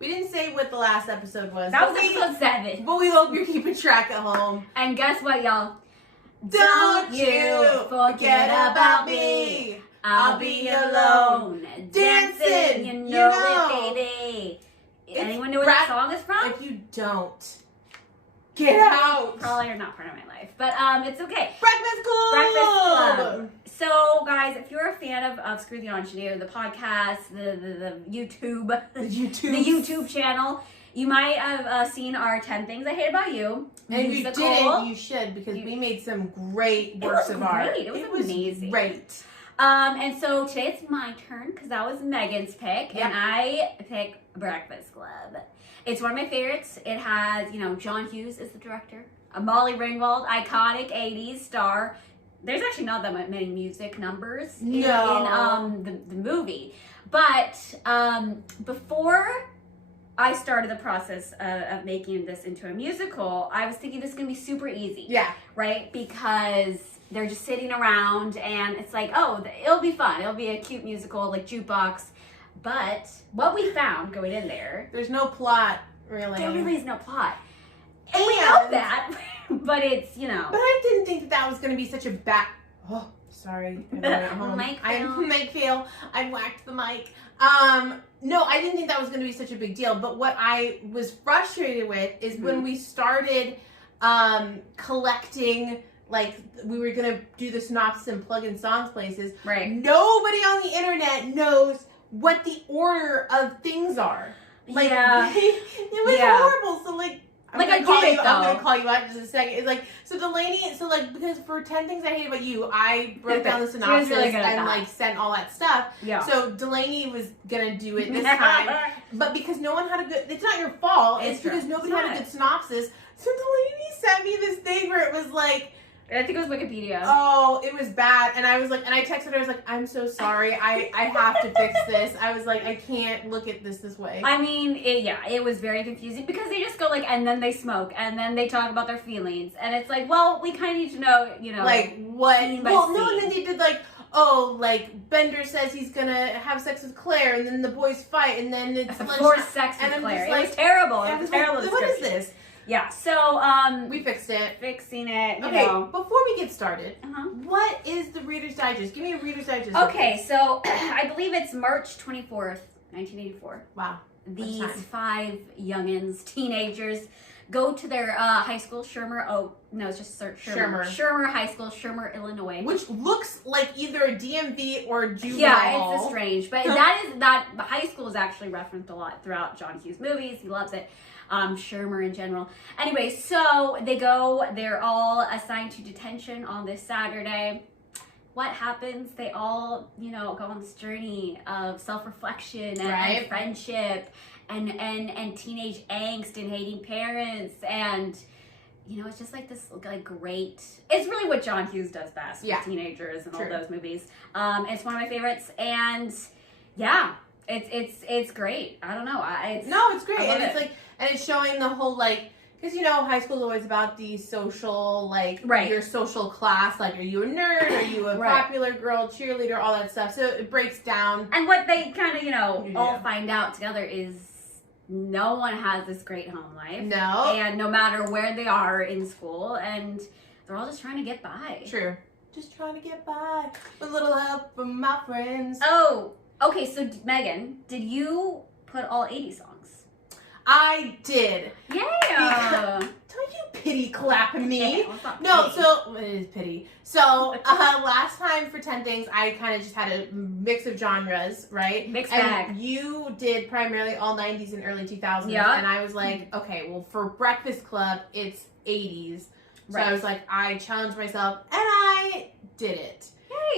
We didn't say what the last episode was. That was episode 7. But we hope you're keeping track at home. And guess what, y'all? Don't you forget about me. I'll be alone, dancing, you know it, baby. Anyone know where that song is from? If you don't, get out. Probably are not part of my life, but it's okay. Breakfast Club. So, guys, if you're a fan of Screw the Ingenue, the podcast, the YouTube channel, you might have seen our 10 Things I Hate About You. And if you didn't, you should, because we made some great works of art. It was amazing. Great. And so today it's my turn because that was Megan's pick, and I pick Breakfast Club. It's one of my favorites. It has, John Hughes is the director. Molly Ringwald, iconic 80s star. There's actually not that many music numbers in the movie. But before I started the process of making this into a musical, I was thinking this is going to be super easy. Yeah. Right? Because they're just sitting around and it's like, oh, it'll be fun. It'll be a cute musical, like jukebox. But what we found going in there... There's no plot, really. There really is no plot. And we know that, but it's, But I didn't think that was going to be such a bad... Oh, sorry. Mic fail. I whacked the mic. No, I didn't think that was going to be such a big deal. But what I was frustrated with is when we started collecting... Like, we were going to do the synopsis and plug in songs places. Right. Nobody on the internet knows what the order of things are. Like, it was horrible. So, I'm going to call you out in just a second. It's like, so Delaney, because for 10 Things I Hate About You, I wrote down the synopsis and, sent all that stuff. Yeah. So Delaney was going to do it this time. But because no one had a good, it's not your fault. It's because nobody had a good synopsis. So Delaney sent me this thing where it was like, I think it was Wikipedia. Oh, it was bad. And I was like, and I texted her, I was like, I'm so sorry. I have to fix this. I was like, I can't look at this way. I mean, it was very confusing because they just go and then they smoke and then they talk about their feelings. And it's like, well, we kind of need to know, what? Well, no, and then they did Bender says he's going to have sex with Claire and then the boys fight and then it's forced sex with Claire. It was terrible. It was terrible. What is this? Yeah, so, we fixed it. Fixing it, Okay, before we get started, what is the Reader's Digest? Give me a Reader's Digest. Okay, so, I believe it's March 24th, 1984. Wow. These 5 youngins, teenagers, go to their high school, it's just Shermer High School, Shermer, Illinois. Which looks like either a DMV or a juvenile. Yeah, it's strange. But that high school is actually referenced a lot throughout John Hughes movies. He loves it. Shermer in general. Anyway, so they go, they're all assigned to detention on this Saturday. What happens? They all, go on this journey of self-reflection and friendship and teenage angst and hating parents and, it's just like this great, it's really what John Hughes does best with teenagers and all those movies. It's one of my favorites and it's great. I don't know. It's great. And it's and it's showing the whole because high school is always about the social your social class. Are you a nerd? Are you a popular girl, cheerleader, all that stuff. So it breaks down. And what they kind of all find out together is no one has this great home life. No. And no matter where they are in school, and they're all just trying to get by. True. Just trying to get by with a little help from my friends. Oh. Okay, so Megan, did you put all 80 songs? I did. Yeah. Don't you pity clap me. No, so it is pity. So last time for 10 Things, I kind of just had a mix of genres, right? Mixed bag. And you did primarily all 90s and early 2000s. Yeah. And I was like, okay, well, for Breakfast Club, it's 80s. So I was like, I challenged myself, and I did it.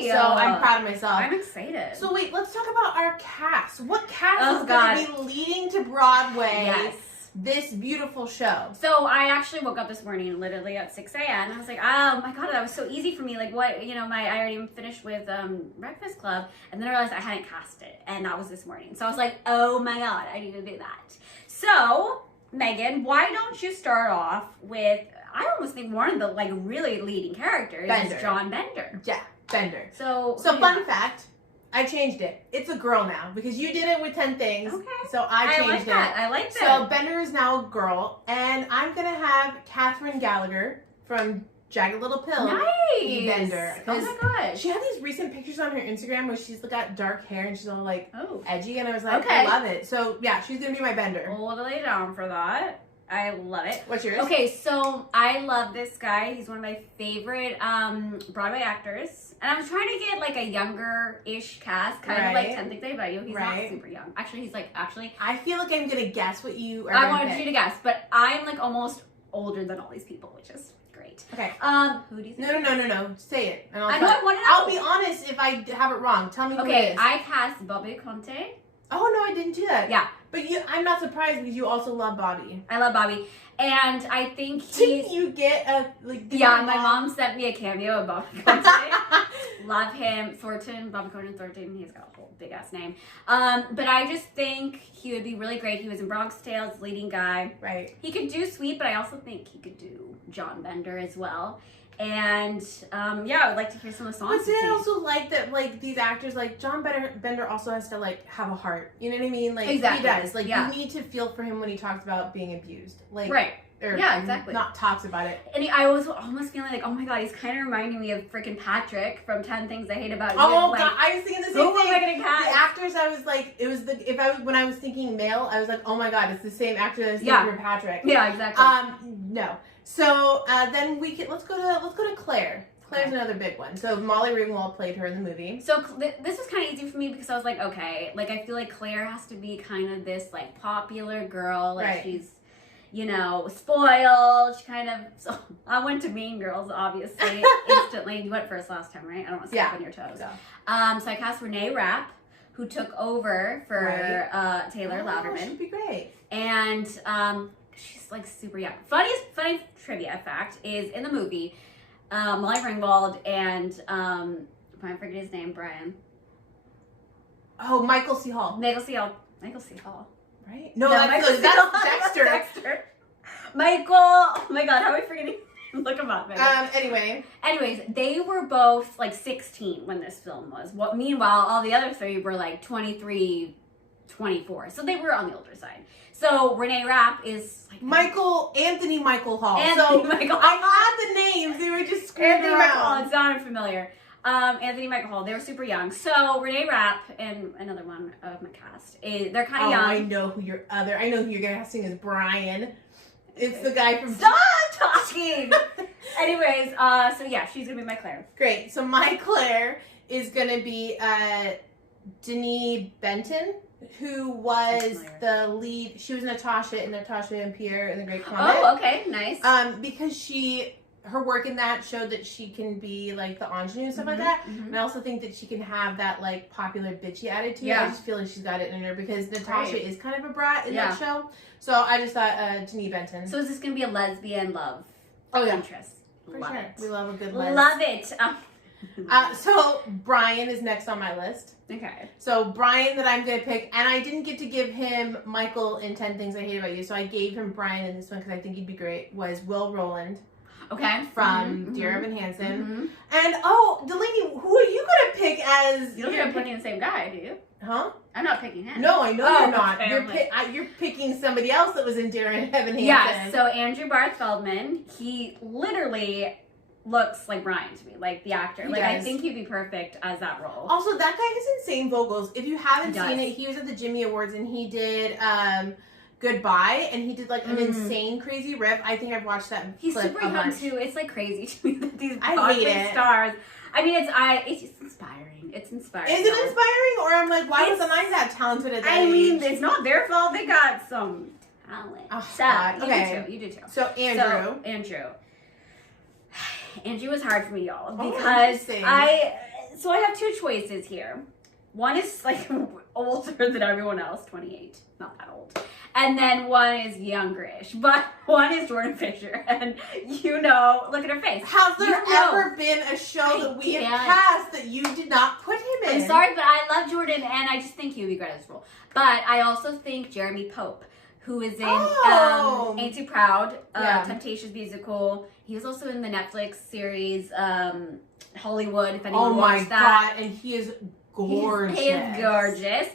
So I'm proud of myself. I'm excited. So wait, let's talk about our cast. What cast is going to be leading to Broadway this beautiful show? So I actually woke up this morning literally at 6 a.m. and I was like, oh my God, that was so easy for me. I already finished with Breakfast Club, and then I realized I hadn't cast it, and that was this morning. So I was like, oh my God, I need to do that. So Megan, why don't you start off with, I almost think one of the really leading characters is John Bender. Yeah. Bender. So fun fact, I changed it. It's a girl now because you did it with 10 things. Okay. So I changed like that. I like that. So Bender is now a girl, and I'm gonna have Catherine Gallagher from Jagged Little Pill be Bender. Oh my gosh. She had these recent pictures on her Instagram where she's got dark hair and she's all like edgy, and I was like, okay. I love it. So yeah, she's gonna be my Bender. Totally down for that. I love it. What's yours? Okay, so I love this guy. He's one of my favorite Broadway actors. And I was trying to get like a younger-ish cast, kind of like 10 Things I Hate About You. He's not super young. Actually, he's like, I feel like I'm going to guess what you are. I wanted you to guess, but I'm like almost older than all these people, which is great. Okay. Who do you think? No. Say it. And I want to know. I'll be honest if I have it wrong. Tell me who it is. I cast Bobby Conte. Oh, no, I didn't do that. Yeah. But I'm not surprised because you also love Bobby. I love Bobby. And I think Didn't you get a... my mom sent me a cameo of Bobby Conte. Love him. Thornton, Bobby Conte Thornton. He's got a whole big-ass name. But I just think he would be really great. He was in Bronx Tales, leading guy. Right. He could do Sweet, but I also think he could do John Bender as well. And I would like to hear some of the songs. But then I also like that, like, these actors, like, John Bender also has to, like, have a heart. You know what I mean? Like, exactly. He does. Like, you need to feel for him when he talks about being abused. Like, right. Or exactly. Not talks about it. And I was almost feeling like, oh my god, he's kind of reminding me of freaking Patrick from 10 Things I Hate About You. Oh like, god, I was thinking the same who thing. am I gonna cast? The actors, I was like, when I was thinking male, I was like, oh my god, it's the same actor as thinking for Patrick. Yeah, exactly. No. So then let's go to Claire. Claire's another big one. So Molly Ringwald played her in the movie. So this was kind of easy for me because I was like, okay, like I feel like Claire has to be kind of this like popular girl, like she's, you know, spoiled. She kind of. So I went to Mean Girls, obviously, instantly. You went first last time, right? I don't want to step on your toes. So I cast Renee Rapp, who took over for Taylor Louderman. She'd be great. And she's like super young. Funny trivia fact is in the movie. Molly Ringwald and I forget his name, Brian. Oh, Michael C. Hall. Michael C. Hall. Right? No, that's Dexter. Michael. Oh my god, how am I forgetting? Look him up. Anyways, they were both like 16 when this film was. Meanwhile, all the other three were like 23, 24. So they were on the older side. So Renee Rapp is like Anthony Michael Hall. Michael Hall. I had the names. They were just screwing around. Michael Hall. It sounded familiar. Anthony Michael Hall. They were super young. So Renee Rapp and another one of my cast. They're kind of young. I know who you're casting is Brian. It's the guy from. Stop talking. Anyways, so yeah, she's gonna be my Claire. Great. So my Claire is gonna be Denise Benton, who was the lead. She was Natasha in Natasha and Pierre in the Great Comet. Oh, okay, nice. Because her work in that showed that she can be like the ingenue and stuff like that. Mm-hmm. And I also think that she can have that like popular bitchy attitude. Yeah. I just feel like she's got it in her because Natasha is kind of a brat in that show. So I just thought Denise Benton. So is this going to be a lesbian love interest? For sure. It. We love a good lesbian. Love it. So Brian is next on my list. Okay. So Brian that I'm going to pick, and I didn't get to give him Michael in 10 Things I Hate About You, so I gave him Brian in this one because I think he'd be great, was Will Rowland. Okay. From Dear Evan Hansen. And Delaney, who are you going to pick as... You don't think I'm picking the same guy, do you? Huh? I'm not picking him. No, I know you're not. Okay, you're picking somebody else that was in Dear Evan Hansen. Yeah, so Andrew Barth Feldman, he literally looks like Brian to me, like the actor. I think he'd be perfect as that role. Also, that guy has insane vocals. If you haven't seen it, he was at the Jimmy Awards and he did Goodbye, and he did like an insane crazy riff. I think I've watched that. He's clip super young too. It's like crazy to me that these Broadway stars. I mean, it's just inspiring. It's inspiring. Is it inspiring, or I'm like, why wasn't I that talented at that age? I mean, it's not their fault. They got some talent. Oh, God. Okay. You do too. So Andrew. Andrew was hard for me, y'all, because I have two choices here. One is like older than everyone else, 28, not that old. And then one is youngerish, but one is Jordan Fisher, and look at her face. Has there ever been a show that we have cast that you did not put him in? I'm sorry, but I love Jordan, and I just think he would be great at this role. But I also think Jeremy Pope, who is in Ain't Too Proud, Temptations musical. He was also in the Netflix series Hollywood, if anyone watched that. God, and he is gorgeous. He is gorgeous.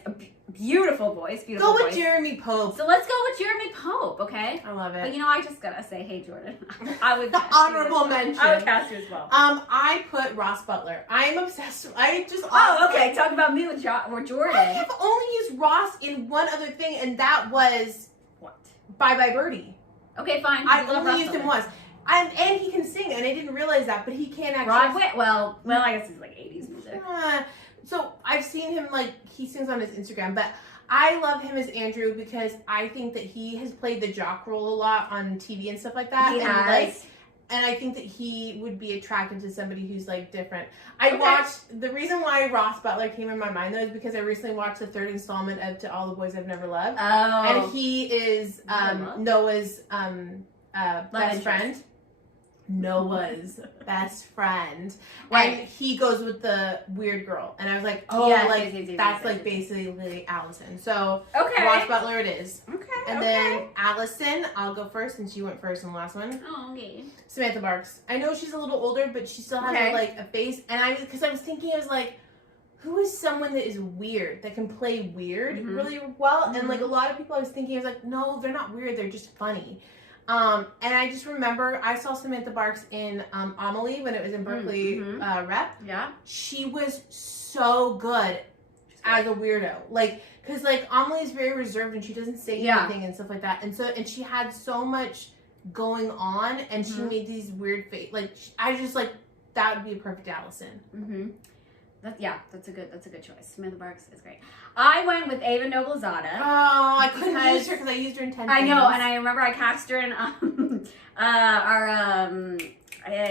Beautiful voice. Beautiful Go voice. with Jeremy Pope. So let's go with Jeremy Pope, okay? I love it. But I just gotta say, hey Jordan, I would the honorable mention. I would cast you as well. I put Ross Butler. I'm obsessed. Okay. Talk about me with Jordan. I have only used Ross in one other thing, and that was What? Bye Bye Birdie. Okay, fine. I only used him once. And he can sing, and I didn't realize that, but he can actually. Broadway? Well, I guess he's like 80s music. So I've seen him, he sings on his Instagram, but I love him as Andrew because I think that he has played the jock role a lot on TV and stuff like that. He has. And I think that he would be attracted to somebody who's different. Watched, the reason why Ross Butler came in my mind though is because I recently watched the 3rd installment of To All the Boys I've Never Loved. Oh. And he is Noah's best friend. Noah's best friend. Right. And he goes with the weird girl. And I was like, that's basically Allison. So Ross Butler it is. Okay. And then Allison, I'll go first since you went first in the last one. Oh, okay. Samantha Barks. I know she's a little older, but she still has a face. And because I was thinking, I was like, who is someone that is weird, that can play weird really well? And a lot of people I was thinking, I was like, no, they're not weird, they're just funny. And I just remember I saw Samantha Barks in Amelie when it was in Berkeley Rep. Yeah. She was so good as a weirdo. Because Amelie is very reserved and she doesn't say anything and stuff like that. And she had so much going on and she made these weird face. I just that would be a perfect Allison. Mm-hmm. That's a good choice. Samantha Barks is great. I went with Ava Noblezada. Oh, I couldn't use her because I used her in 10 I know, and I remember I cast her in our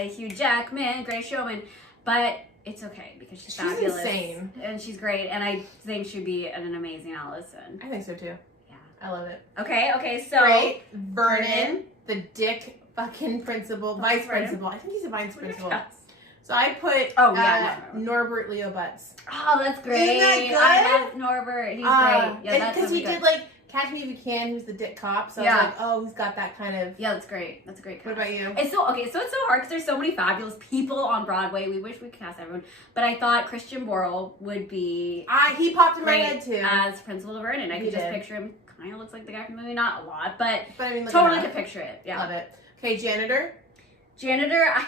Hugh Jackman, Great Showman, but it's okay because she's fabulous. Insane. And she's great, and I think she'd be an amazing Allison. I think so too. Yeah. I love it. Okay, so. Great. Vernon, the dick fucking principal, vice principal. I think he's a vice principal. So I put Norbert Leo Butts. Oh, that's great. Isn't that good? I love Norbert. He's great. Yeah, because he did Catch Me If You Can, who's the dick cop. So I was like, oh, he's got that kind of. Yeah, that's great. That's a great cast. What about you? It's so hard because there's so many fabulous people on Broadway. We wish we could cast everyone, but I thought Christian Borle would be. He popped in my head too as Principal Vernon. I could just picture him. Kind of looks like the guy from the movie, not a lot, but I mean, totally could picture it. Yeah, love it. Okay, janitor. I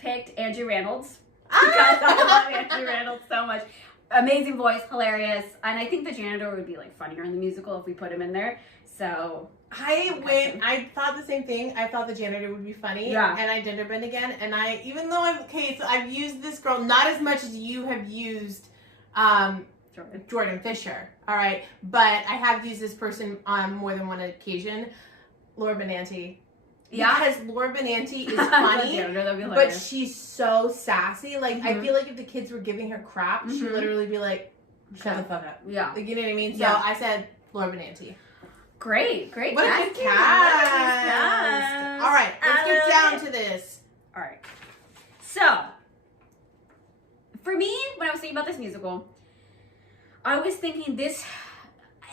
picked Andrew Reynolds. Because I love Andrew Reynolds so much. Amazing voice, hilarious. And I think the janitor would be funnier in the musical if we put him in there. So I thought the same thing. I thought the janitor would be funny. Yeah. And I gender bend again. And so I've used this girl not as much as you have used Jordan Fisher. All right. But I have used this person on more than one occasion. Laura Benanti. Yeah, because Laura Benanti is funny, but she's so sassy. I feel like if the kids were giving her crap, she'd literally be like, shut the fuck up. Yeah. You know what I mean? So I said Laura Benanti. Great What a good cast. All right, let's get down to this. All right. So, for me, when I was thinking about this musical, I was thinking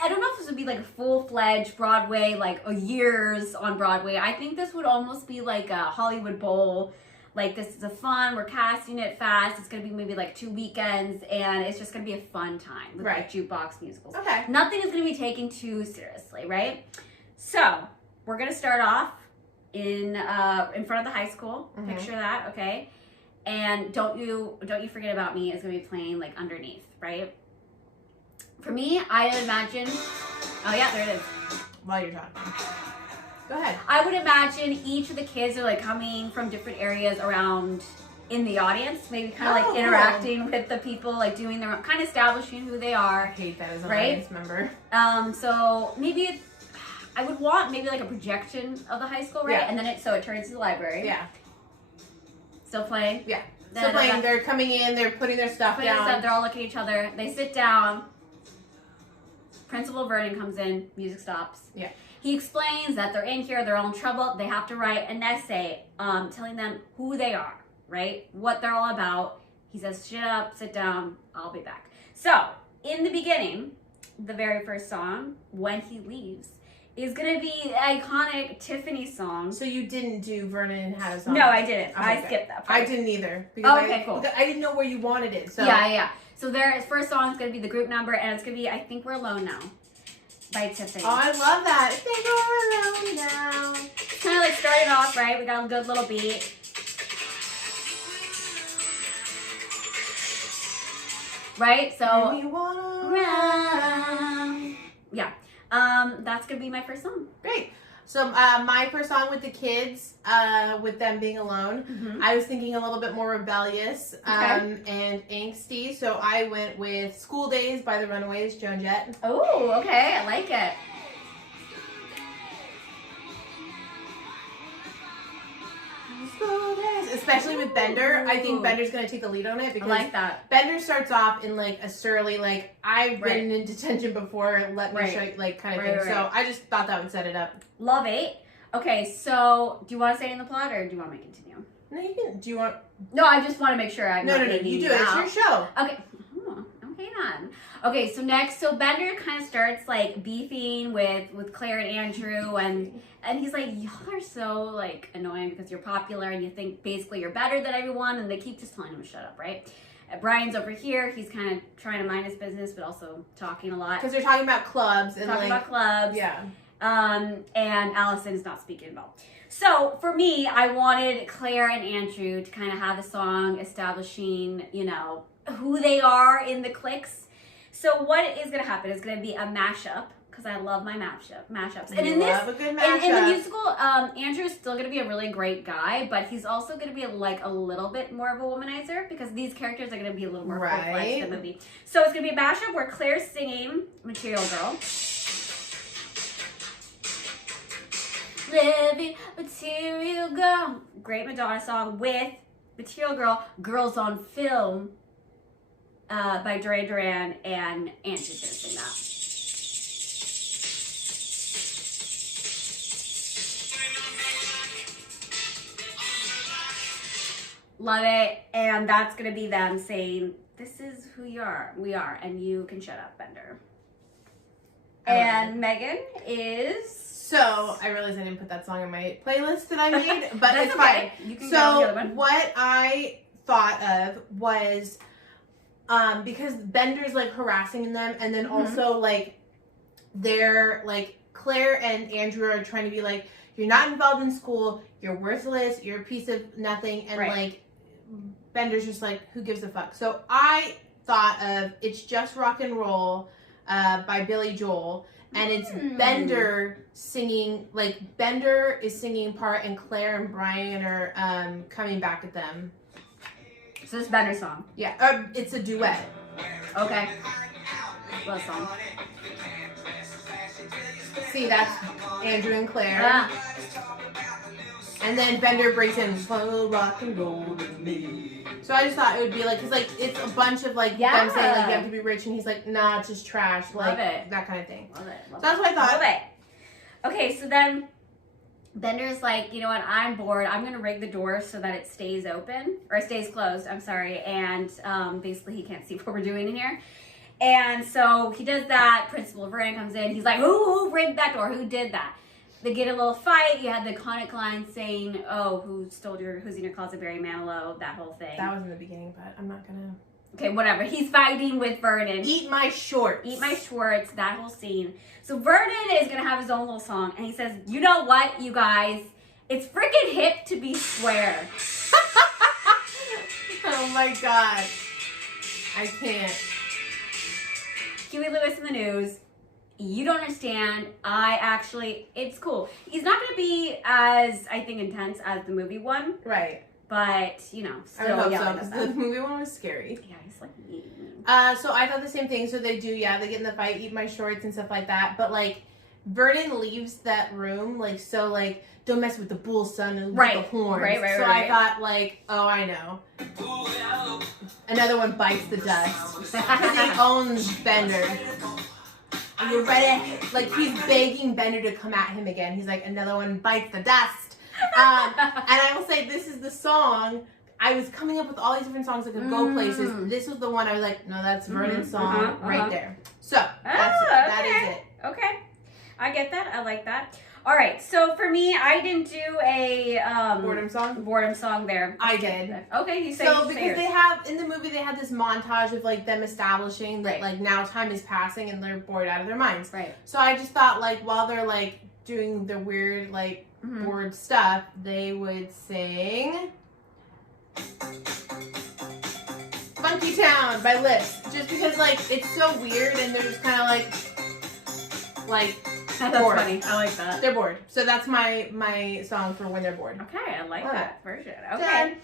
I don't know if this would be a full-fledged Broadway, a years on Broadway. I think this would almost be a Hollywood Bowl. This is a fun, we're casting it fast. It's going to be maybe 2 weekends, and it's just going to be a fun time with jukebox musicals. Okay. Nothing is going to be taken too seriously, right? So, we're going to start off in front of the high school. Mm-hmm. Picture that, okay? And don't you forget about me is going to be playing underneath, right? For me, I imagine. Oh yeah, there it is. While you're talking, go ahead. I would imagine each of the kids are coming from different areas around in the audience, maybe kind of interacting with the people, doing their kind of establishing who they are. I hate that as an audience member. So maybe I would want maybe a projection of the high school, right? Yeah. And then it turns to the library. Yeah. Still playing. Yeah. Still playing. They're coming in. They're putting their stuff down. They're all looking at each other. They sit down. Principal Vernon comes in, music stops. Yeah. He explains that they're in here, they're all in trouble, they have to write an essay telling them who they are, right? What they're all about. He says, shut up, sit down, I'll be back. So, in the beginning, the very first song, When He Leaves, is going to be the iconic Tiffany song. So you didn't do Vernon had a song? No, I didn't. I skipped that part. I didn't either. Because okay, cool. I didn't know where you wanted it. So. Yeah. So their first song is going to be the group number, and it's going to be I Think We're Alone Now by Tiffany. Oh, I love that. I think we're alone now. Kind of like starting off, right? We got a good little beat. Right? So, we wanna run. Yeah. That's going to be my first song. Great. So my first song with the kids, with them being alone, I was thinking a little bit more rebellious and angsty. So I went with School Days by the Runaways, Joan Jett. Oh, okay. I like it. School Days. Especially with Bender. I think Bender's going to take the lead on it because I like that. Bender starts off in like a surly, like, I've been in detention before, let me show you, like, kind of thing. So I just thought that would set it up. Love it. Okay, so do you want to stay in the plot or do you want me to continue? No, you can. Do you want? No, I just want to make sure I'm No, you do it. It's your show. Okay. Oh, okay then. Okay, so next, Bender kind of starts like beefing with Claire and Andrew, and he's like, y'all are so like annoying because you're popular and you think basically you're better than everyone, and they keep just telling him to shut up, right? Brian's over here. He's kind of trying to mind his business, but also talking a lot. Because they're talking about clubs and talking about clubs. Yeah. And Allison is not speaking at all. So for me, I wanted Claire and Andrew to kind of have a song establishing, you know, who they are in the cliques. So what is going to happen is going to be a mashup, because I love my mashups. And in this, a good mashup. in the musical, Andrew is still going to be a really great guy, but he's also going to be like a little bit more of a womanizer, because these characters are going to be a little more full-fledged in the movie. So it's going to be a mashup where Claire's singing Material Girl. Living Material Girl. Great Madonna song with Material Girl, Girls on Film by Duran Duran, and Andrew's gonna sing that. Love it. And that's gonna be them saying, this is who you are. We are, and you can shut up, Bender. And Megan is... So, I realized I didn't put that song in my playlist that I made, but it's okay. fine. You can go with the other one. What I thought of was, because Bender's, like, harassing them, and then also, like, they're, like, Claire and Andrew are trying to be like, you're not involved in school, you're worthless, you're a piece of nothing, and, like, Bender's just like, who gives a fuck? So, I thought of It's Just Rock and Roll by Billy Joel. And it's Bender singing, like, Bender is singing part, and Claire and Brian are coming back at them. So it's Bender's song? Yeah, it's a duet. Okay. What song? See, that's Andrew and Claire. Yeah. And then Bender breaks in, slow rock and roll with me. So I just thought it would be like, because like it's a bunch of like them saying like you have to be rich, and he's like, nah, it's just trash, like that kind of thing. Love it. So that's what I thought. Love it. Okay, so then Bender's like, you know what? I'm bored. I'm gonna rig the door so that it stays open or it stays closed. I'm sorry, and basically he can't see what we're doing in here. And so he does that. Principal Vernon comes in. He's like, who rigged that door? Who did that? They get a little fight. You had the iconic line saying, oh, who's in your closet, Barry Manilow, that whole thing. That was in the beginning, but I'm not gonna. Okay, whatever. He's fighting with Vernon. Eat my shorts. Eat my shorts, that whole scene. So Vernon is gonna have his own little song, and he says, you know what, you guys? It's freaking hip to be square. Oh my god. I can't. Huey Lewis in the News. You don't understand. It's cool. He's not going to be as, I think, intense as the movie one. Right. But, you know, still. I hope so, because the movie one was scary. Yeah, he's like... So I thought the same thing. So they do, they get in the fight, eat my shorts and stuff like that. But, like, Vernon leaves that room, like, so, like, don't mess with the bull, son, and with the horns. Right. So I thought, like, oh, I know. Another one bites the dust. Because he owns Bender. Are you ready? Like, he's begging Bender to come at him again. He's like, another one bites the dust. And I will say, this is the song. I was coming up with all these different songs that could go places. This was the one I was like, no, that's Vernon's song right there. So, that is it. Okay. I get that. I like that. All right, so for me, I didn't do a boredom song there. I did. Okay, you say so because they have in the movie they have this montage of like them establishing that like now time is passing and they're bored out of their minds. Right. So I just thought like while they're like doing the weird like bored stuff, they would sing Funky Town by Lips. Just because like it's so weird and they're just kind of like that's bored. Funny. I like that. They're bored. So that's my song for when they're bored. Okay, I like that version. Okay. Done.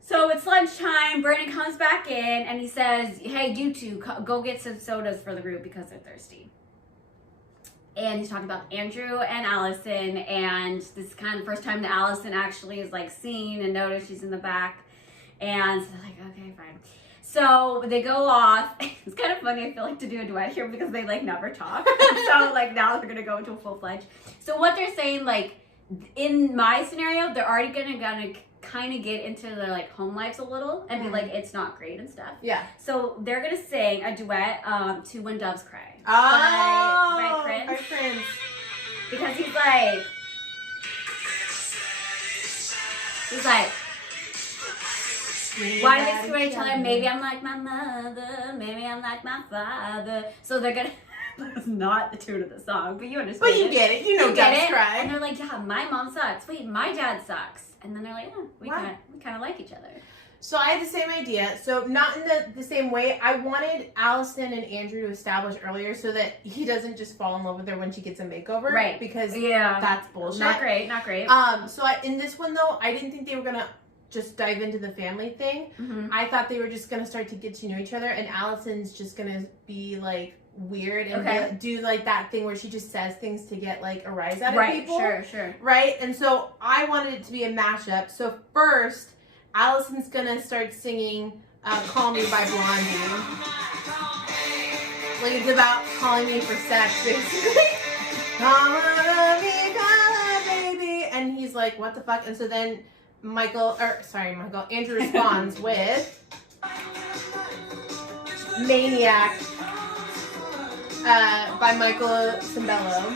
So it's lunchtime. Brandon comes back in and he says, "Hey, you two, go get some sodas for the group because they're thirsty." And he's talking about Andrew and Allison, and this is kind of the first time that Allison actually is like seen and noticed she's in the back. And so they're like, okay, fine. So they go off. It's kind of funny, I feel like, to do a duet here because they like never talk. So like now they're gonna go into a full-fledged. So what they're saying, like in my scenario, they're already gonna kind of get into their like home lives a little and be like, it's not great and stuff. Yeah. So they're gonna sing a duet to When Doves Cry. By Prince. By Prince. Because he's like, why do they screw at each other? Maybe I'm like my mother, maybe I'm like my father. So they're gonna, that's not the tune of the song, but you understand. But you get it, you know Doves Cry. And they're like, yeah, my mom sucks. Wait, my dad sucks. And then they're like, oh, we kind of like each other. So I had the same idea. So not in the same way. I wanted Allison and Andrew to establish earlier so that he doesn't just fall in love with her when she gets a makeover. Right. Because that's bullshit. Not great. So in this one though, I didn't think they were gonna just dive into the family thing. I thought they were just gonna start to get to know each other, and Allison's just gonna be like weird and do like that thing where she just says things to get like a rise out of people. Sure. Right. And so I wanted it to be a mashup. So first, Allison's gonna start singing "Call Me" by Blondie. Like it's about calling me for sex, basically. Call me, baby. And he's like, "What the fuck?" And so then Andrew responds with "Maniac" by Michael Cimbello.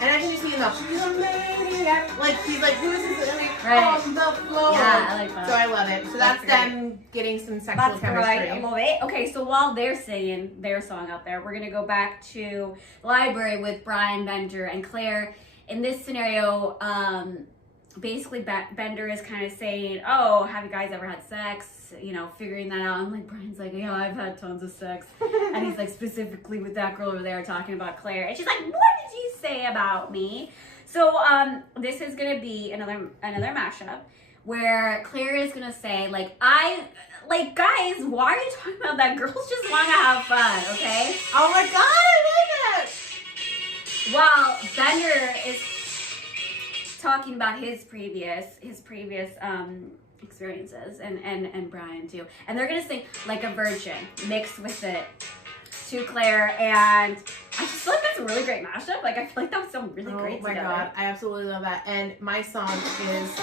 And I can just see him go, maniac. Like, he's like, who is this? On the floor. Yeah, I like that. So I love it. So that's them getting some sexual chemistry. Right. I love it. Okay, so while they're singing their song out there, we're going to go back to the library with Brian, Bender, and Claire. In this scenario, basically Bender is kind of saying, oh, have you guys ever had sex? You know, figuring that out. And like Brian's like, yeah, I've had tons of sex. And he's like, specifically with that girl over there talking about Claire. And she's like, what did you say about me? So this is gonna be another mashup where Claire is gonna say, like, guys, why are you talking about that? Girls just wanna have fun, okay? Oh my god, I love it! While Bender is talking about his previous experiences and Brian too. And they're gonna sing Like a Virgin mixed with it to Claire, and I just feel like that's a really great mashup. Like I feel like that would sound really great together. Oh my god, I absolutely love that. And my song is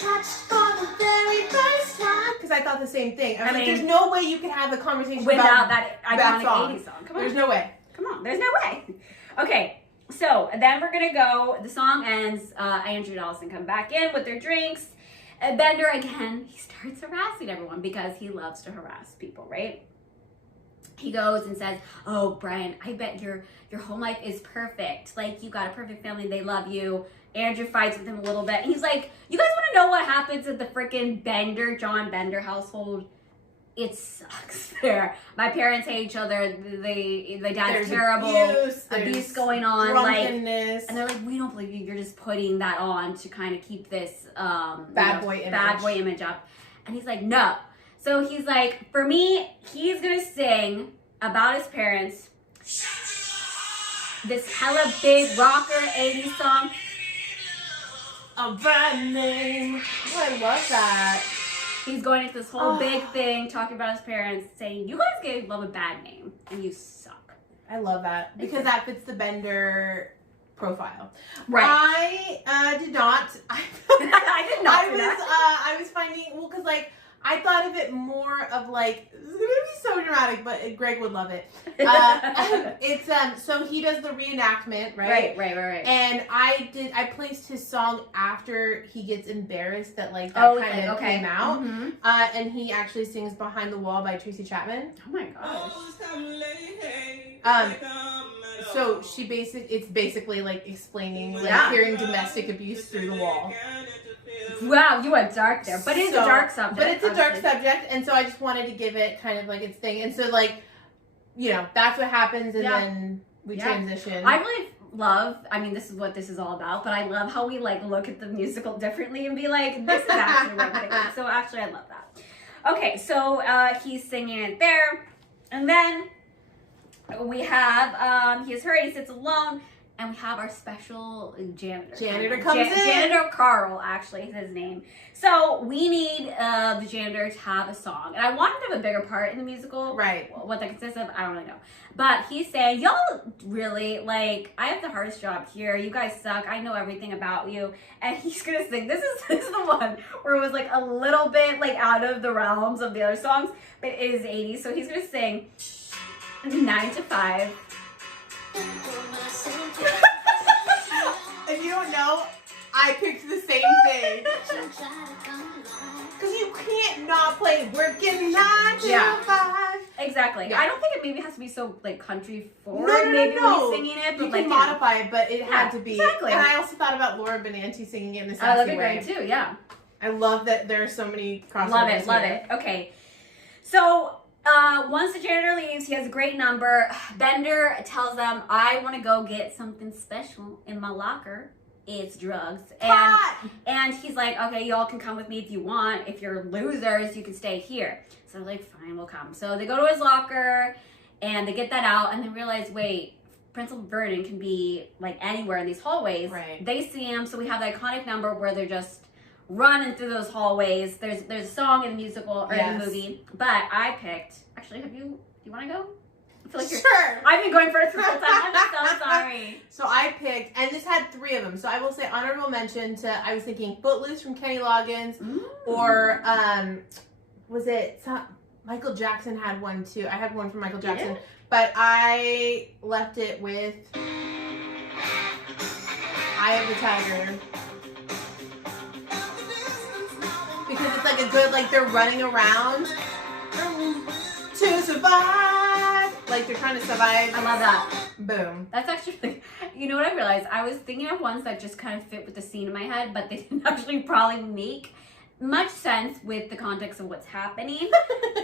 Touched for the very first time, because I thought the same thing. I mean, there's no way you can have a conversation without that iconic song. 80s song. Come on. There's no way. Come on, there's no way. Okay. So then we're gonna go, the song ends, Andrew and Allison come back in with their drinks. And Bender, again, he starts harassing everyone because he loves to harass people, right? He goes and says, oh, Brian, I bet your home life is perfect. Like, you got a perfect family, they love you. Andrew fights with him a little bit. And he's like, you guys wanna know what happens at the freaking John Bender household? It sucks there. My parents hate each other. The dad's terrible. Abuse going on. Drunkenness. And they're like, we don't believe you. You're just putting that on to kind of keep this bad boy image up. And he's like, no. So he's like, for me, he's gonna sing about his parents. This hella big rocker 80s song. A brand name. Oh, I love that. He's going into this whole big thing, talking about his parents, saying, you guys gave love a bad name, and you suck. I love that, because that fits the Bender profile. Right. I did not. I did not. I was finding, well, because, like, I thought of it more of like, it's gonna be so dramatic, but Greg would love it. It's so he does the reenactment, right? Right. And I placed his song after he gets embarrassed that like that kind of came out. Mm-hmm. And he actually sings "Behind the Wall" by Tracy Chapman. Oh my gosh. So it's basically like explaining like hearing domestic abuse through the wall. Wow, you went dark there, but it's a dark subject. But it's a dark subject, and so I just wanted to give it kind of like its thing. And so like, you know, that's what happens, and then we transition. I really love, I mean, this is what this is all about, but I love how we like look at the musical differently and be like, this is actually what it is. So actually, I love that. Okay, so he's singing it there, and then we have he is hurt, he sits alone. And we have our special janitor. Janitor comes in. Janitor Carl, actually, is his name. So we need the janitor to have a song. And I want him to have a bigger part in the musical. Right. What that consists of, I don't really know. But he's saying, y'all really, like, I have the hardest job here. You guys suck. I know everything about you. And he's going to sing. This is the one where it was, like, a little bit, like, out of the realms of the other songs. But it is 80s. So he's going to sing 9 to 5. If you don't know, I picked the same thing. Because you can't not play working 9 to 5. Exactly. Yeah. I don't think it maybe has to be so like country forward. No. When he's singing it, but you like can modify it, but it had to be. Exactly. And I also thought about Laura Benanti singing it in the Oh, sassy that'd be way. great too. Yeah. I love that there are so many crossovers. Love it. Okay. So once the janitor leaves, he has a great number. Bender tells them, I want to go get something special in my locker. It's drugs. And he's like, okay, y'all can come with me if you want. If you're losers, you can stay here. So they're like, fine, we'll come. So they go to his locker and they get that out and they realize, wait, Principal Vernon can be like anywhere in these hallways. Right. They see him. So we have the iconic number where they're just running through those hallways. There's a song in the musical or in the movie, but I picked. Actually, do you want to go? I feel like sure. I've been going first this whole time. I'm so sorry. So I picked, and this had 3 of them. So I will say honorable mention to. I was thinking Footloose from Kenny Loggins, or was it Michael Jackson had one too? I had one from Michael Jackson, but I left it with Eye of the Tiger. Because it's like a good, like they're running around to survive. Like they're trying to survive. I love that. Boom. That's actually, you know what I realized? I was thinking of ones that just kind of fit with the scene in my head, but they didn't actually probably make much sense with the context of what's happening.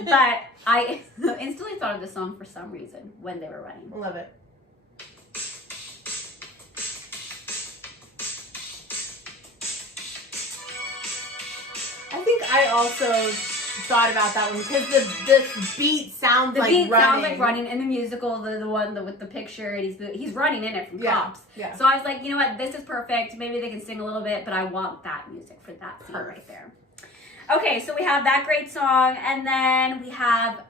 But I instantly thought of the song for some reason when they were running. I love it. I think I also thought about that one because the beat sounds like running. The beat sounds like running in the musical, the one with the picture, and he's running in it from Cops. Yeah. So I was like, you know what, this is perfect. Maybe they can sing a little bit, but I want that music for that scene right there. Okay, so we have that great song, and then we have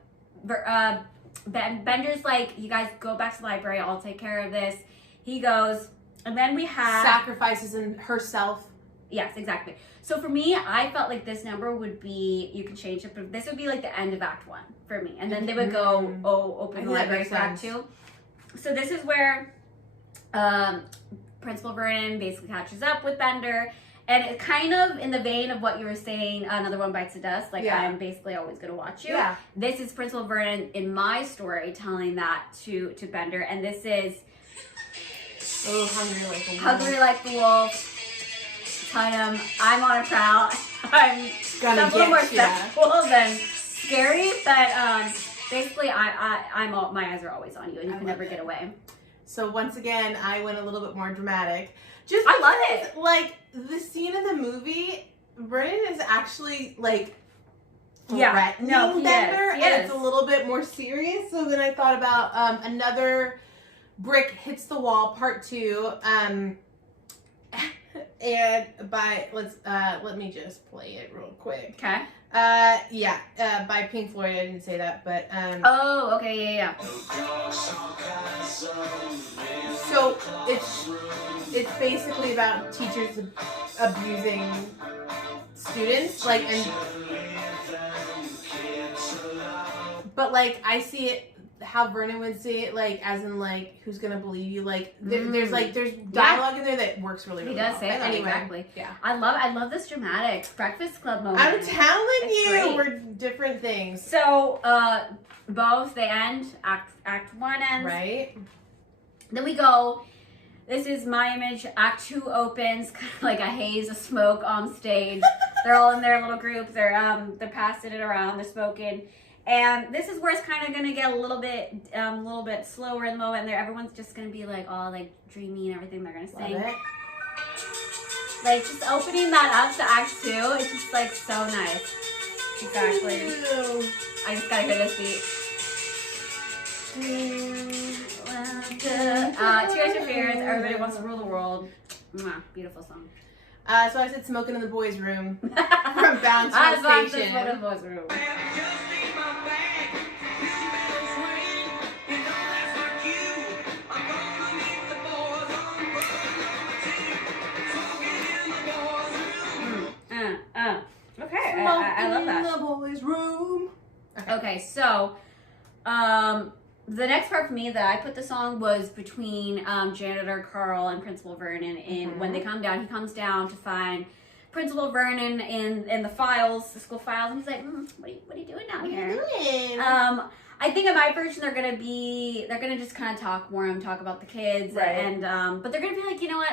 Bender's like, you guys go back to the library, I'll take care of this. He goes, and then we have sacrifices in herself. Yes, exactly. So for me, I felt like this number would be, you can change it, but this would be like the end of Act 1 for me. And then they would go, open the library for Act 2. So this is where Principal Vernon basically catches up with Bender. And it's kind of in the vein of what you were saying, Another One Bites the Dust. Like, I'm basically always going to watch you. Yeah. This is Principal Vernon in my story telling that to Bender. And this is... Oh, Hungry Like the Wolf. Hungry Like the Wolf. Telling him, I'm on a prowl. I'm a little more sexual than scary, but basically, I'm all, my eyes are always on you, and you can never get away. So once again, I went a little bit more dramatic. I love it. Like the scene in the movie, Vernon is actually like threatening Bender, and it's a little bit more serious. So then I thought about Another Brick Hits the Wall, Part 2. And let me just play it real quick. Okay. By Pink Floyd. I didn't say that, but oh, okay, yeah. So it's basically about teachers abusing students, like, and But like I see it how Vernon would see it, like as in like who's gonna believe you, like there's dialogue in there that works really he well. He does say that anyway. Exactly. Yeah, I love this dramatic Breakfast Club moment. I'm telling you, great. We're different things. So both they end act 1 ends, right? Then we go. This is my image. Act 2 opens, kind of like a haze of smoke on stage. They're all in their little groups. They're passing it around. They're smoking. And this is where it's kind of gonna get a little bit slower in the moment. There, everyone's just gonna be like all like dreamy and everything. They're gonna sing. Love it. Like just opening that up to Act 2, it's just like so nice. Exactly. Ooh. I just gotta hear this beat. Tears for Fears. Everybody wants to rule the world. Mwah, beautiful song. So I said "Smoking in the Boys' Room" from Bounce House Station. Smoking in the Boys' Room. Okay, I love that. In the boys' room. Okay, so the next part for me that I put the song was between janitor Carl and Principal Vernon. And when they come down, he comes down to find Principal Vernon in the files, the school files, and he's like, what are you doing down here? What are you doing? I think in my version they're gonna just kind of talk about the kids, right? And but they're gonna be like, you know what,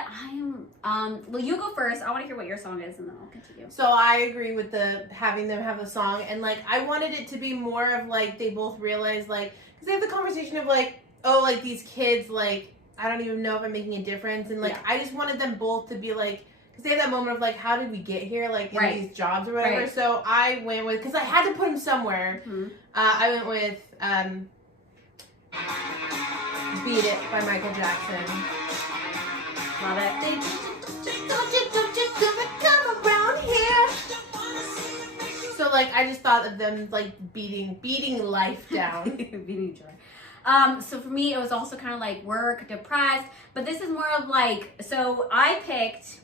well, you go first. I want to hear what your song is, and then I'll continue. So I agree with having them have a song, and like I wanted it to be more of like they both realize like because they have the conversation of like, oh, like these kids, like I don't even know if I'm making a difference, and like I just wanted them both to be like. Because they have that moment of like, how did we get here, like in these jobs or whatever. Right. So I went with, because I had to put them somewhere. I went with "Beat It" by Michael Jackson. Love it. Don't you come around here. So like, I just thought of them like beating life down. Beating joy. So for me, it was also kind of like work, depressed, but this is more of like, so I picked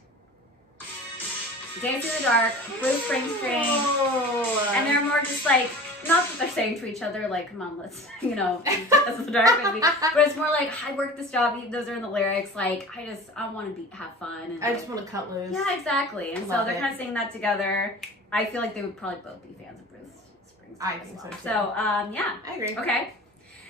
Dancing in the Dark, Bruce Springsteen, and they're more just like, not that they're saying to each other like, come on, let's, Dance in the Dark with me, but it's more like, I worked this job, those are in the lyrics, like, I want to have fun. And I just want to cut loose. Yeah, exactly. And so they're kind of singing that together. I feel like they would probably both be fans of Bruce Springsteen. I think so too. So, yeah. I agree. Okay.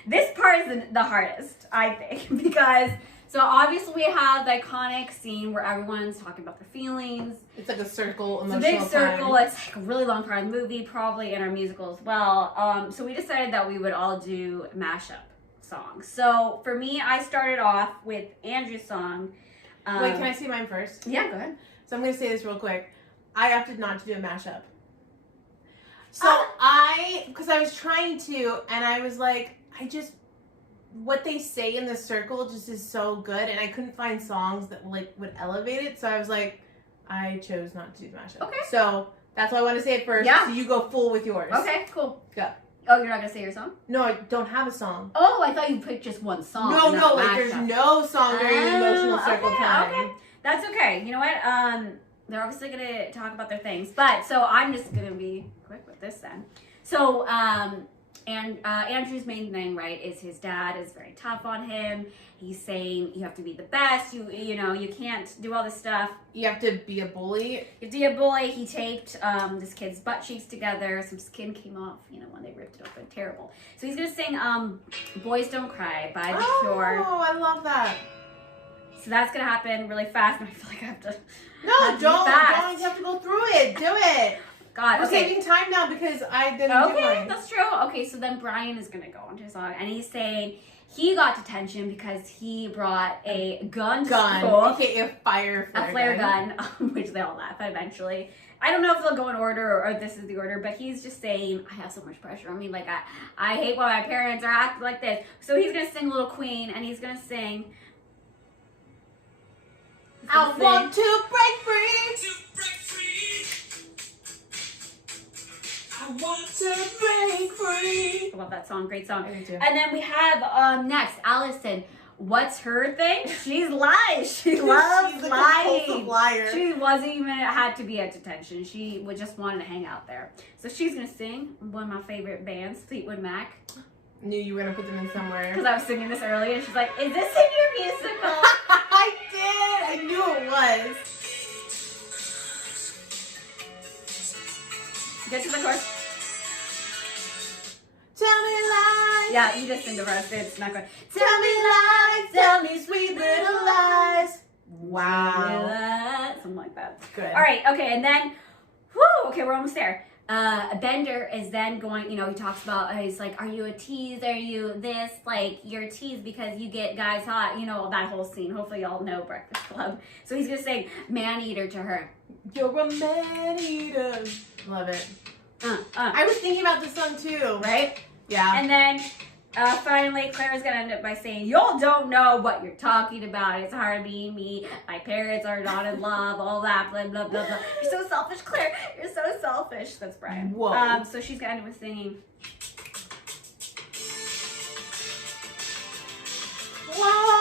This part is the hardest, I think, because... So obviously we have the iconic scene where everyone's talking about their feelings. It's like a circle, emotional It's a big circle. Time. It's like a really long part of the movie, probably in our musical as well. So we decided that we would all do mashup songs. So for me, I started off with Andrew's song. Wait, can I see mine first? Yeah, go ahead. So I'm going to say this real quick. I opted not to do a mashup. So because I was trying to, and I was like, what they say in the circle just is so good, and I couldn't find songs that like would elevate it, so I was like, I chose not to do the mashup. Okay. So that's why I want to say it first. Yeah. So you go full with yours. Okay, cool. Go. Oh, you're not gonna say your song? No, I don't have a song. Oh, I thought you picked just one song. No, like there's no song during emotional circle time. Okay, that's okay. You know what? They're obviously gonna talk about their things, but so I'm just gonna be quick with this then. So, and Andrew's main thing, right, is his dad is very tough on him. He's saying you have to be the best. You can't do all this stuff. You have to be a bully. You have to be a bully. He taped this kid's butt cheeks together. Some skin came off, when they ripped it open. Terrible. So he's gonna sing "Boys Don't Cry" by The Cure. Oh, I love that. So that's gonna happen really fast, and I feel like I have to. No, don't. You have to go through it. Do it. God, we're okay. saving time now because I didn't do mine. Okay, that's true. Okay, so then Brian is going to go into his song, and he's saying he got detention because he brought a gun to school. Okay, a flare gun, which they all laugh at eventually. I don't know if they'll go in order or this is the order, but he's just saying, I have so much pressure on me. Like, I hate why my parents are acting like this. So he's going to sing Little Queen, and he's going to sing... I want to break free. I want to break free. I love that song. Great song. I do too. And then we have next, Allison. What's her thing? She's lies. She loves She's a lying. compulsive liar. She wasn't even had to be at detention. She would just wanted to hang out there. So she's gonna sing one of my favorite bands, Fleetwood Mac. Knew you were gonna put them in somewhere. Because I was singing this earlier, and she's like, "Is this in your musical?" I did. I knew it was. Get to the chorus. Tell me lies. Yeah, you just sing the rest. It's not good. Tell me lies. Tell me sweet little lies. Wow. Something like that. Good. All right. Okay, and then, okay, we're almost there. Bender is then going, he talks about, he's like, are you a tease? Are you this? Like, you're a tease because you get guys hot. That whole scene. Hopefully y'all know Breakfast Club. So he's going to say man-eater to her. You're a man-eater. Love it. I was thinking about this song too. Right? Yeah. And then finally, Claire's going to end up by saying, y'all don't know what you're talking about. It's hard being me. My parents are not in love. All that, blah, blah, blah, blah. You're so selfish, Claire. You're so selfish. That's Brian. Whoa. So she's going to end up with singing. Whoa.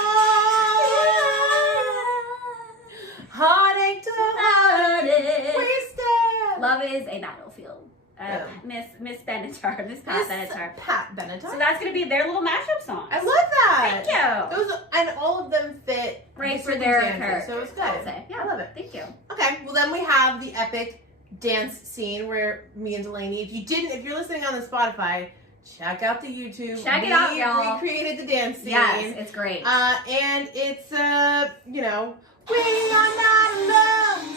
Heartache to heartache. Wasted. Love is a battlefield. Miss Benatar, Miss Pat Benatar. Pat Benatar. So that's gonna be their little mashup song. I love that. Thank you. Those and all of them fit Right the for their circumstances, so it's good. I'll say. Yeah, I love it. Thank you. Okay, well then we have the epic dance scene where me and Delaney. If you're listening on the Spotify, check out the YouTube. Check it out, y'all. We recreated the dance scene. Yes, it's great. And it's we are not alone.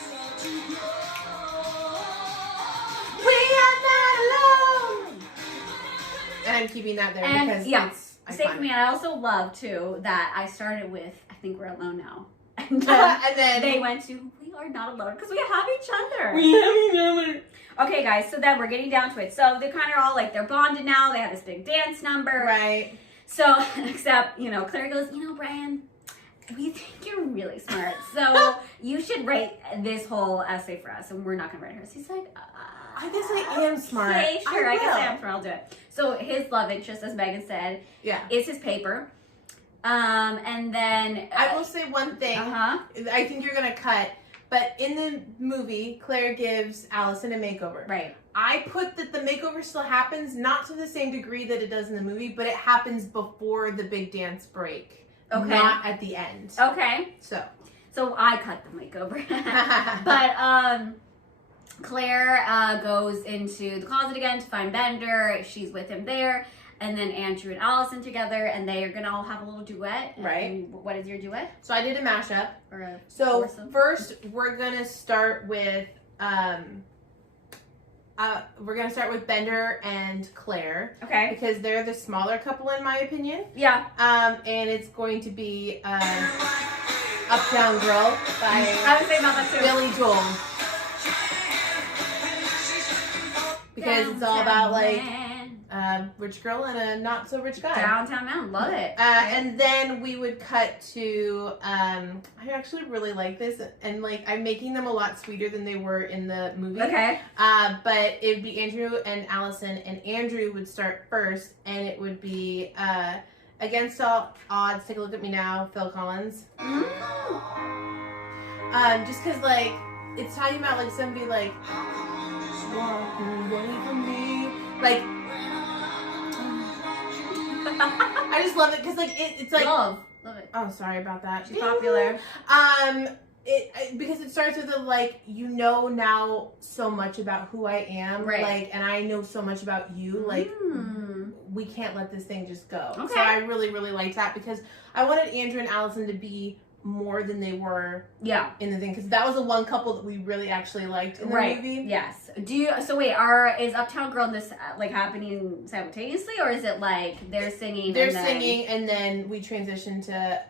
We are not alone. And I'm keeping that there because it's same for me. I also love too that I started with I think we're alone now, and then they went to we are not alone because we have each other. We have each other. Okay, guys. So then we're getting down to it. So they're kind of all like they're bonded now. They have this big dance number, right? So except Claire goes, Brian, we think you're really smart, so you should write this whole essay for us, and we're not gonna write hers. He's like, I guess I am smart. Okay, sure, I guess I am smart. I'll do it. So his love interest, as Megan said, is his paper. And then I will say one thing. I think you're gonna cut, but in the movie, Claire gives Allison a makeover. Right. I put that the makeover still happens, not to the same degree that it does in the movie, but it happens before the big dance break. Okay. Not at the end. Okay. So I cut the makeover. But Claire goes into the closet again to find Bender. She's with him there. And then Andrew and Allison together, and they are going to all have a little duet. Right. And what is your duet? So I did a mashup. Or a So foursome? first, we're going to start with Bender and Claire. Okay. Because they're the smaller couple in my opinion. Yeah. And it's going to be Uptown Girl by I would say about that too. Billy Joel. Because it's all about like rich girl and a not so rich guy. Downtown Man, love it. And then we would cut to I actually really like this, and like I'm making them a lot sweeter than they were in the movie. Okay. But it would be Andrew and Allison, and Andrew would start first, and it would be Against All Odds, Take a Look at Me Now, Phil Collins. Just because like it's talking about like somebody like walking away from me, like. I just love it because like it's like love it. Oh, sorry about that. She's popular. Because it starts with a like now so much about who I am, right? Like, and I know so much about you, like we can't let this thing just go. Okay. So I really really liked that because I wanted Andrew and Allison to be more than they were in the thing because that was the one couple that we really actually liked in the movie. Yes. Is Uptown Girl and this like happening simultaneously, or is it like they're singing? They're singing and then we transition to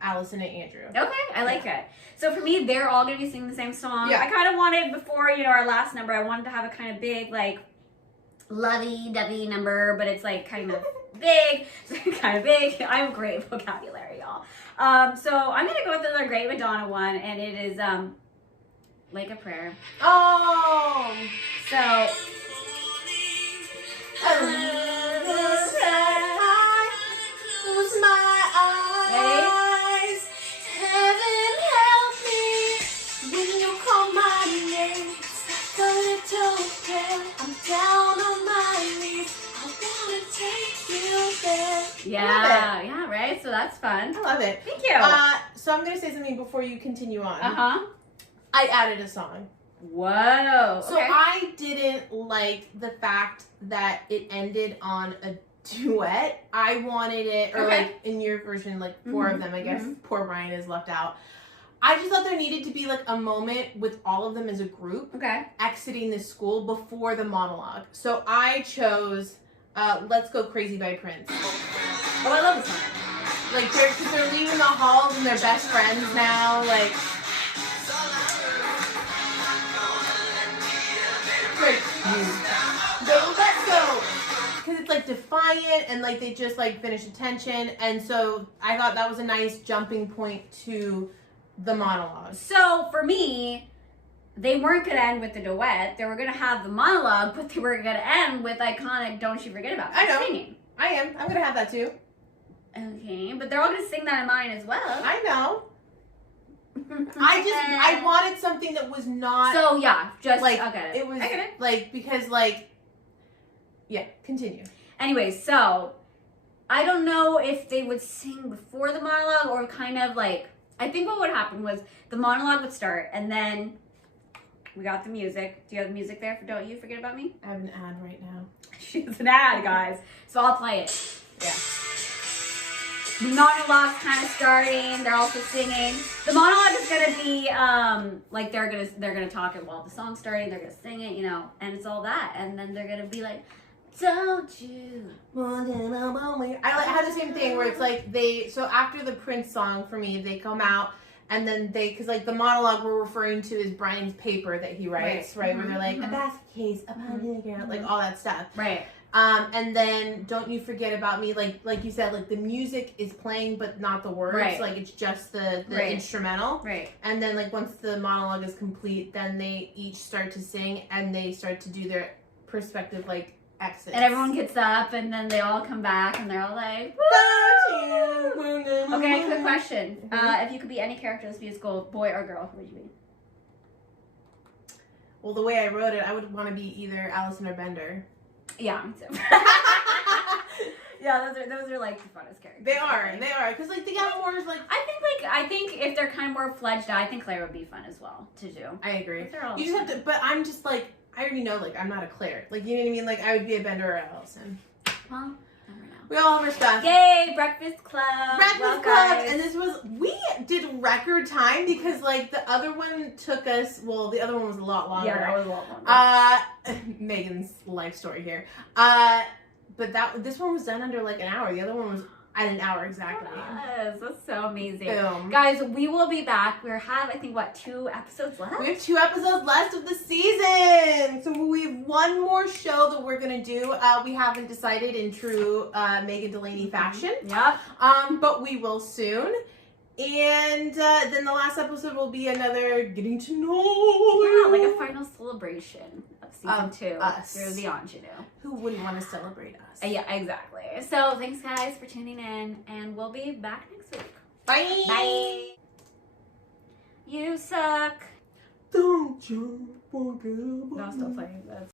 Allison and Andrew. Okay, I like it. So for me, they're all gonna be singing the same song. Yeah. I kind of wanted before our last number. I wanted to have a kind of big like lovey-dovey number, but it's like kind of big. Kind of big. I have great vocabulary, y'all. So I'm gonna go with another great Madonna one, and it is Like a Prayer. Oh, so I close my eyes. ready? Yeah, right? So that's fun. I love it. Thank you. So I'm going to say something before you continue on. Uh-huh. I added a song. Whoa. So I didn't like the fact that it ended on a duet. I wanted it, or like in your version, like 4 of them, I guess. Poor Brian is left out. I just thought there needed to be like a moment with all of them as a group exiting the school before the monologue. So I chose Let's Go Crazy by Prince. Oh, I love this song. Like, they're leaving the halls and they're best friends now. Like, great. Let's go. Because it's like defiant and like they just like finish attention. And so I thought that was a nice jumping point to the monologue. So for me, they weren't going to end with the duet. They were going to have the monologue, but they were going to end with iconic "Don't You Forget About Me" I know. singing. I am. I'm going to have that too. Okay, but they're all going to sing that in mine as well. I know. I wanted something that was not. So yeah, just like I get it. It was I get it. like because like. Yeah. Continue. Anyway, so I don't know if they would sing before the monologue or kind of like. I think what would happen was the monologue would start and then we got the music. Do you have the music there for Don't You Forget About Me? I have an ad right now. She's an ad, guys. So I'll play it. Yeah. The monologue's kind of starting. They're also singing. The monologue is gonna be like they're gonna talk it while the song's starting. They're gonna sing it, you know, and it's all that. And then they're gonna be like, "Don't you?" I had the same thing where it's like so after the Prince song for me, they come out and then because like the monologue we're referring to is Brian's paper that he writes, right? Where they're like, a basket case, a pony, like all that stuff. Right. And then Don't You Forget About Me, like you said, like the music is playing but not the words. Right. Like it's just the instrumental. Right. And then like once the monologue is complete, then they each start to sing and they start to do their perspective like exits. And everyone gets up and then they all come back and they're all like, woo! Okay, quick question. If you could be any character in this musical, boy or girl, who would you be? Well, the way I wrote it, I would want to be either Allison or Bender. Yeah, me too. Yeah, those are like the funnest characters. They are, because like the other ones like I think if they're kind of more fledged out, I think Claire would be fun as well to do. I agree. All you just have to, but I'm just like I already know like I'm not a Claire, like you know what I mean. Like I would be a Bender or Allison. Well, never know. We all have our stuff. Yay, Breakfast Club! Breakfast Club, and we did record time because like the other one took us. Well, the other one was a lot longer. Yeah, that was a lot longer. Megan's life story here. But this one was done under like an hour. The other one was at an hour exactly. Yes, that's so amazing. Boom. Guys, we will be back. We have, I think, 2 episodes left? We have 2 episodes left of the season. So we have one more show that we're going to do. We haven't decided in true Megan Delaney fashion. Yep. But we will soon. And then the last episode will be another getting to know. Yeah, like a final celebration of season 2. Us. Through the ingenue. Who wouldn't want to celebrate us? Yeah, exactly. So thanks, guys, for tuning in. And we'll be back next week. Bye. Bye. You suck. Don't you forget about No, I'm still playing this.